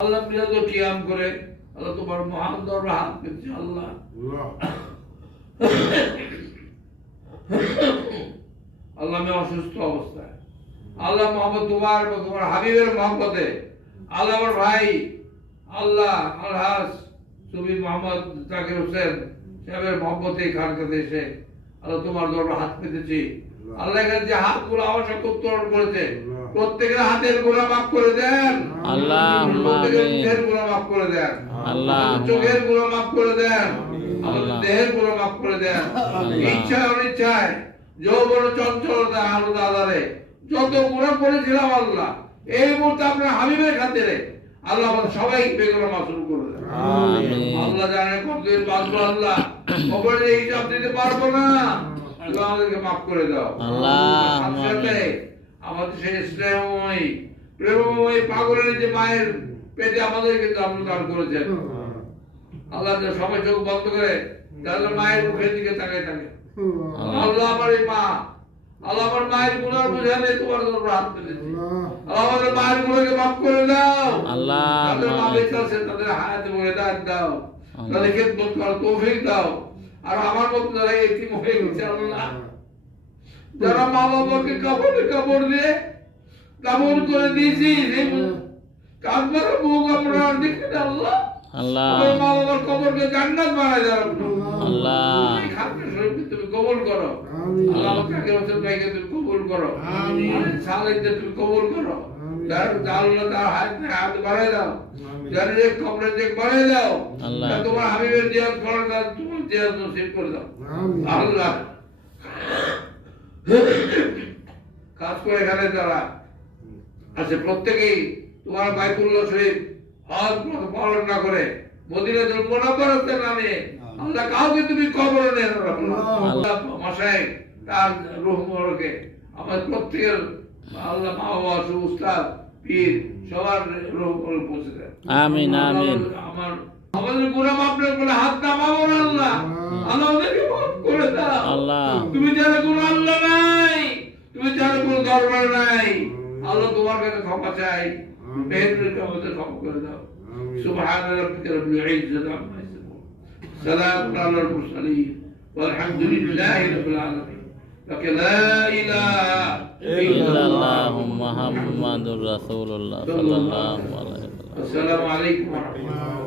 আল্লাহ বিরত কিয়াম করে আল্লাহ তোমার মহান দরবারে হাত পেতেছি আল্লাহ আল্লাহ আমি অসুস্থ অবস্থায় আল্লাহ মোহাম্মদ তোমার হাবিবের মহব্বতে আল্লাহ আমার ভাই আল্লাহ আলহাজ সুবি মোহাম্মদ জাকির হোসেন সাহেবের মহব্বতে খানকাতে এসে আল্লাহ তোমার দরবারে হাত পেতেছি আল্লাহ এখানে যে হাতগুলো আবশ্যক উত্তোলন করেছে প্রত্যেকের হাতের গুনাহ মাফ করে দেন আল্লাহ প্রত্যেকের মুখের গুনাহ মাফ করে দেন আল্লাহ চোখের গুনাহ মাফ করে দেন আমাদের দেহের গুনাহ মাফ করে দেন ইচ্ছায় অনিচ্ছায় যৌবন চঞ্চলতা আলাদা আলাদা যত গুনাহ করেছিলাম আল্লাহ এই মুহূর্তে আপনার হাবিবের খাতিরে আল্লাহ আমাদের সবাইকে বেগুনাহ মাফ করে দেন আল্লাহ জানে কতদিন বাঁচবো আল্লাহ কবরে এই হিসাব দিতে পারবো না আল্লাহ আমাদেরকে মাফ করে দাও আল্লাহ আমাদের সেই স্নেহময় প্রেমময় পাগলের যে মায়ের পেটে আমাদেরকে দান করেছেন আল্লাহ সবাই চোখ বন্ধ করে যারা মায়ের মুখের দিকে তাকায় থাকে আল্লাহ আমার এই মা আল্লাহ আমার মায়ের গুনাহ বুঝে নেই তোমার দরবারে হাত পেতেছি আল্লাহ আমাদের মায়ের গুনাহকে মাফ করে দাও আল্লাহ তাদের মা বেঁচে আছে তাদের হায়াতে হেদায়েত দাও তাদের খেদমত করার তৌফিক দাও আর আমার মতো যারা এতিম হয়ে গেছে আল্লাহ যারা মা বাবাকে কাপড় দিয়ে কাপড় করে দিয়েছি কাকবার মুখ আমরা দেখে আল্লাহ আল্লাহ মা বাবার কবরকে জান্নাত বানায় দাও আল্লাহ খাদ্য শরীফকে তুমি কবুল করো আল্লাহ কাকে বছর ভাইকে তুমি কবুল করো আমিন সালেহকে তুমি কবুল করো যার আল্লাহ তার হাত বাড়ায় দাও যার যে কবরে যে বাড়ায় দাও আল্লাহ তোমার হাবিবের জিয়ারত করে দাও তোমার জিয়ারত নসিব করে দাও আল্লাহ কাজ করে এখানে যারা আছে প্রত্যেকেই তোমার বাইতুল্লাহ শরীফ হজ পালন না করে মদিনাতুল মুনাওয়ারাতে নামে আল্লাহ কাউকে তুমি কবরে নেন আল্লাহ মাশায়েখ তার রূহ মুবারকে আমাদের প্রত্যেকের আল্লাহ মা বাবা উস্তাদ পীর সবার রূহ মুবারক পৌঁছে দেন আমিন আমিন আমাদের গুনাহ মাফ করে হাত নামাবো না আল্লাহ আল্লাহ আমাদেরকে মাফ করে দাও আল্লাহ তুমি যারা কোনো আল্লাহ নাই তুমি যারা কোনো দরবার নাই আল্লাহ তোমার কাছে ক্ষমা চাই মেহেরবানি আমাদের ক্ষমা করে দাও সুবহান রাব্বিকা রাব্বিল ইজ্জাতি আম্মা ইয়াসিফুন সালামুন আলাল মুরসালিন والحمد لله رب العالمين لك لا اله الا الله محمد رسول الله صلى الله عليه وسلم السلام عليكم ورحمه الله